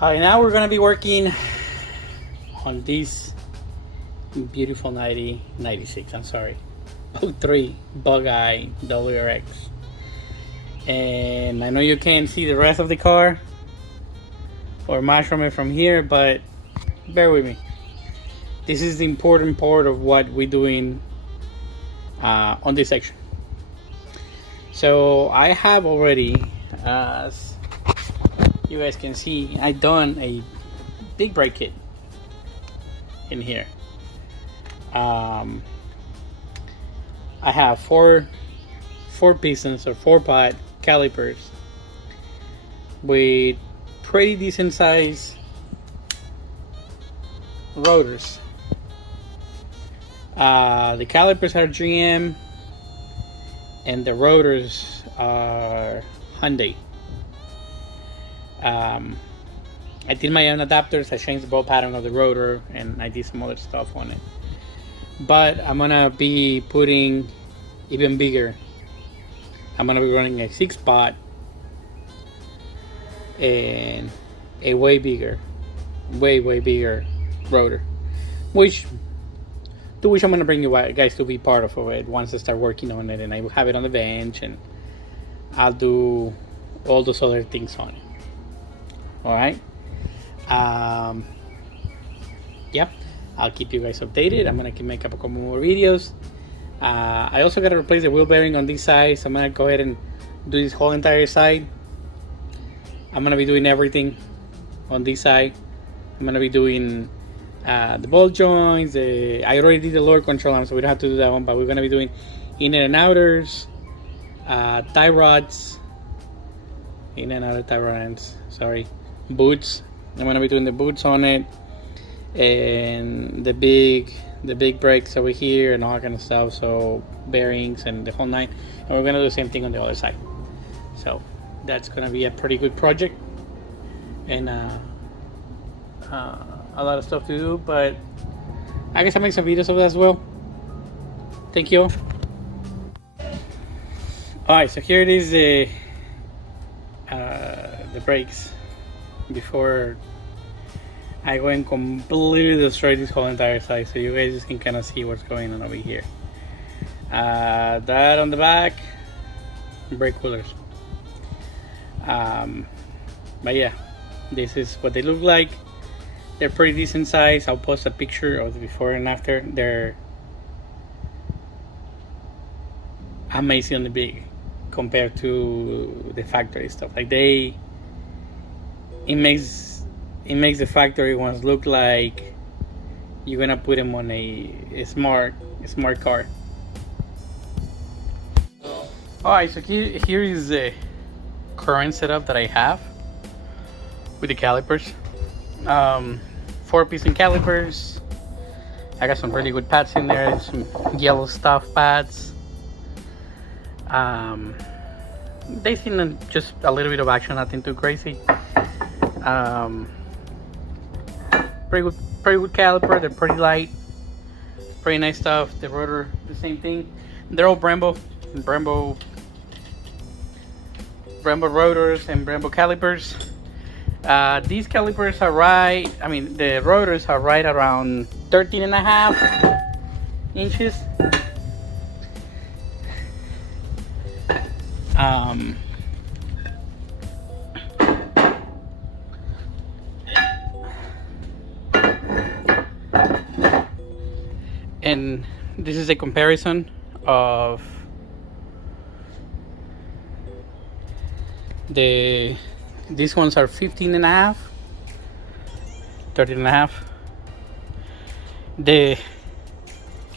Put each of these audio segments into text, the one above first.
All right, now we're gonna be working on this beautiful 96, I'm sorry, 03 Bug-Eye WRX. And I know you can't see the rest of the car or much from it from here, but bear with me. This is the important part of what we're doing on this section. So I have already, as you guys can see, I've done a big brake kit in here. I have four pistons or 4-pot calipers with pretty decent size rotors. The calipers are GM and the rotors are Hyundai. I did my own adapters. I changed the ball pattern of the rotor and I did some other stuff on it, but I'm gonna be putting even bigger. I'm gonna be running a 6-pot and a way bigger rotor, which I'm gonna bring you guys to be part of it once I start working on it, and I will have it on the bench and I'll do all those other things on it. All right. Yeah, I'll keep you guys updated. I'm gonna make up a couple more videos. I also gotta replace the wheel bearing on this side, so I'm gonna go ahead and do this whole entire side. I'm gonna be doing everything on this side. I'm gonna be doing the ball joints. I already did the lower control arm, so we don't have to do that one, but we're gonna be doing inner and outers, tie rods, in and outer tie rods, sorry, boots. I'm gonna be doing the boots on it, and the big brakes over here and all that kind of stuff, so bearings and the whole nine. And we're gonna do the same thing on the other side. So that's gonna be a pretty good project, and a lot of stuff to do, but I guess I'll make some videos of that as well. Thank you all. Alright, so here it is, the brakes before I go and completely destroy this whole entire side, so you guys just can kind of see what's going on over here. That on the back, brake coolers. But yeah, this is what they look like. They're pretty decent size. I'll post a picture of the before and after. They're amazingly big compared to the factory stuff. Like it makes the factory ones look like you're gonna put them on a smart car. Alright, so here is the current setup that I have with the calipers. 4-piston calipers. I got some really good pads in there, some yellow stuff pads. They seem just a little bit of action, nothing too crazy. Pretty good caliper. They're pretty light, pretty nice stuff. The rotor, the same thing. They're all Brembo rotors and Brembo calipers. These calipers are the rotors are right around 13.5 inches. And this is a comparison of these ones are 15.5, 13.5.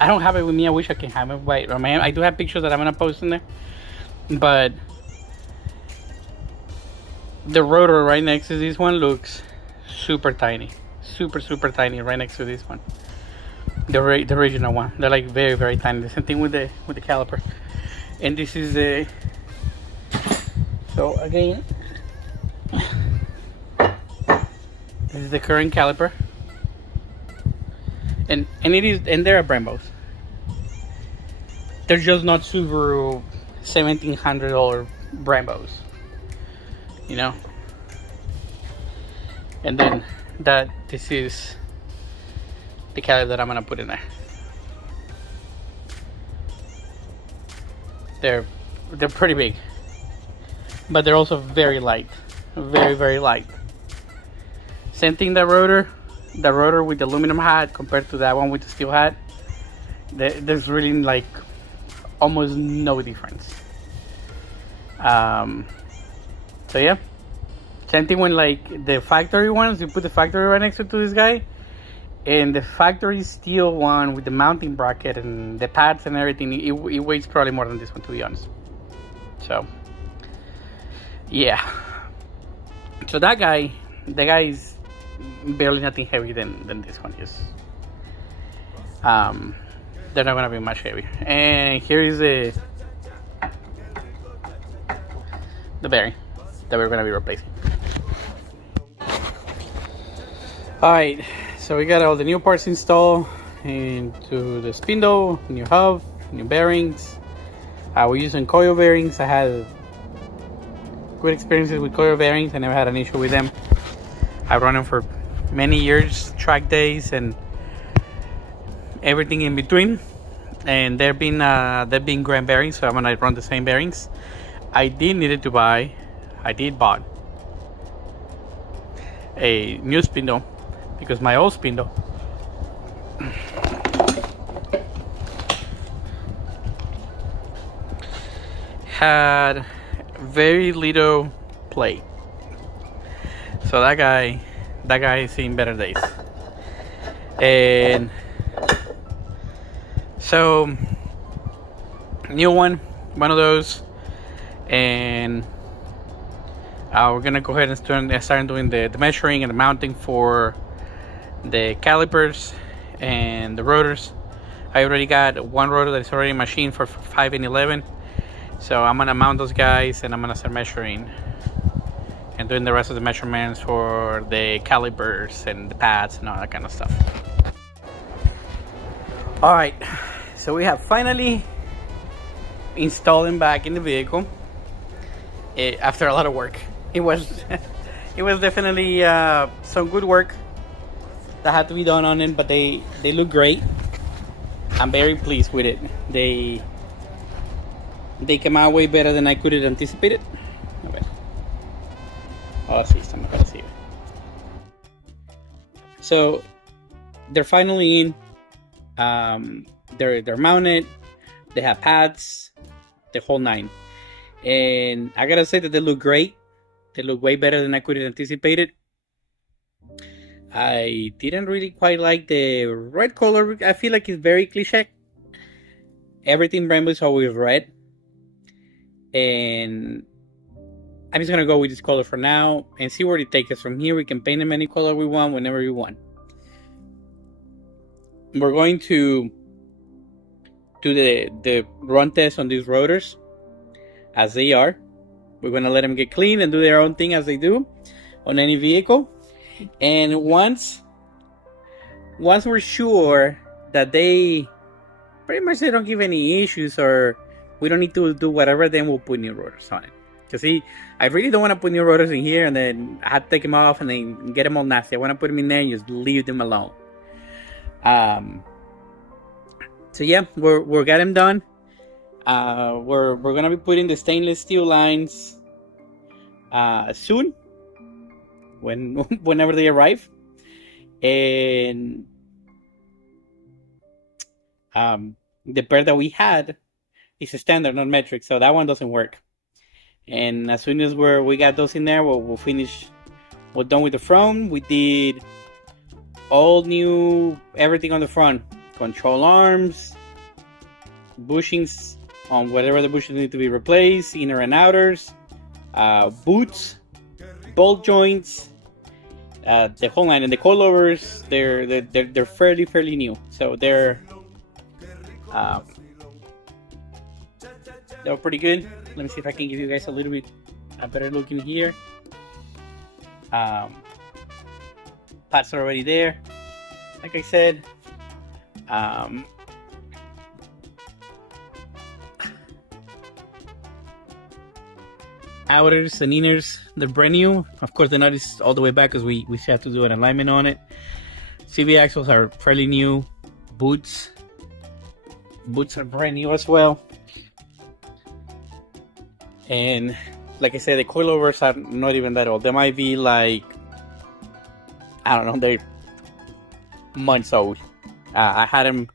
I don't have it with me. I wish I can have it. Wait, I do have pictures that I'm gonna post in there, but the rotor right next to this one looks super tiny, super tiny right next to this one. The original one, they're like very tiny. The same thing with the caliper. And this is the, so again, this is the current caliper, and they're Brembos. They're just not Subaru $1,700 Brembos, you know. And then this is the caliper that I'm gonna put in there. They're pretty big, but they're also very light, very light. Same thing, the rotor with the aluminum hat compared to that one with the steel hat. There's really like almost no difference. So yeah, same thing when like the factory ones, you put the factory right next to this guy, and the factory steel one with the mounting bracket and the pads and everything, it weighs probably more than this one, to be honest. So yeah, so the guy is barely nothing heavier than this one is. They're not gonna be much heavier. And here is the bearing that we're gonna be replacing. All right, so we got all the new parts installed into the spindle, new hub, new bearings. We're using coil bearings. I had good experiences with coil bearings. I never had an issue with them. I've run them for many years, track days and everything in between, and they've been grand bearings, so I'm gonna run the same bearings. I did buy a new spindle because my old spindle had very little play, so that guy is seeing better days. And so new one of those, and we're gonna go ahead and start doing the measuring and the mounting for the calipers and the rotors. I already got one rotor that's already machined for 5 and 11, so I'm gonna mount those guys and I'm gonna start measuring and doing the rest of the measurements for the calipers and the pads and all that kind of stuff. All right, so we have finally installed them back in the vehicle after a lot of work. It was definitely some good work that had to be done on them, but they look great. I'm very pleased with it. They came out way better than I could have anticipated. Oh, sí, estamos así. So they're finally in. They're mounted. They have pads, the whole nine. And I gotta say that they look great. They look way better than I could have anticipated. I didn't really quite like the red color. I feel like it's very cliche. Everything Brembo is always red, and I'm just gonna go with this color for now and see where it takes us from here. We can paint them any color we want whenever we want. We're going to do the run test on these rotors as they are. We're gonna let them get clean and do their own thing as they do on any vehicle. And once we're sure that they pretty much they don't give any issues or we don't need to do whatever, then we'll put new rotors on it. Because see, I really don't want to put new rotors in here and then I have to take them off and then get them all nasty. I want to put them in there and just leave them alone. So yeah, we're got them done. We're gonna be putting the stainless steel lines soon, whenever they arrive, and the pair that we had is a standard, not metric, so that one doesn't work. And as soon as we got those in there, we'll finish. We're done with the front. We did all new everything on the front, control arms, bushings on whatever the bushings need to be replaced, inner and outers, boots, bolt joints, the whole line, and the coilovers. They're fairly new, so they're pretty good. Let me see if I can give you guys a little bit a better look in here. Parts are already there, like I said. outers and inners, they're brand new. Of course, the nut is all the way back because we have to do an alignment on it. CV axles are fairly new. Boots are brand new as well. And like I said, the coilovers are not even that old. They might be like, I don't know, they're months old. I had them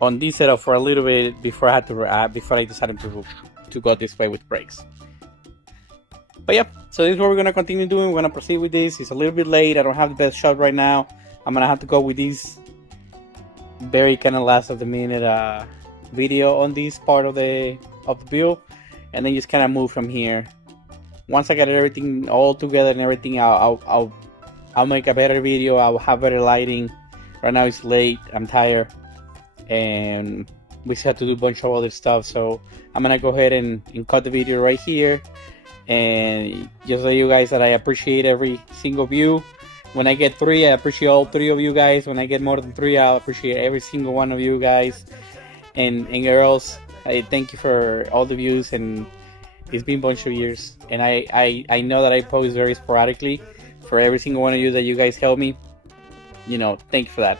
on this setup for a little bit before I decided to go this way with brakes. But yeah, so this is what we're gonna continue doing. We're gonna proceed with this. It's a little bit late. I don't have the best shot right now. I'm gonna have to go with this very kind of last of the minute video on this part of the build, and then just kind of move from here. Once I get everything all together and everything, I'll make a better video. I'll have better lighting. Right now it's late. I'm tired, and we still have to do a bunch of other stuff. So I'm gonna go ahead and cut the video right here, and just let you guys that I appreciate every single view. When I get 3, I appreciate all 3 of you guys. When I get more than 3, I'll appreciate every single one of you guys and girls. I thank you for all the views, and it's been a bunch of years. And I know that I post very sporadically. For every single one of you that you guys help me, you know, thank you for that.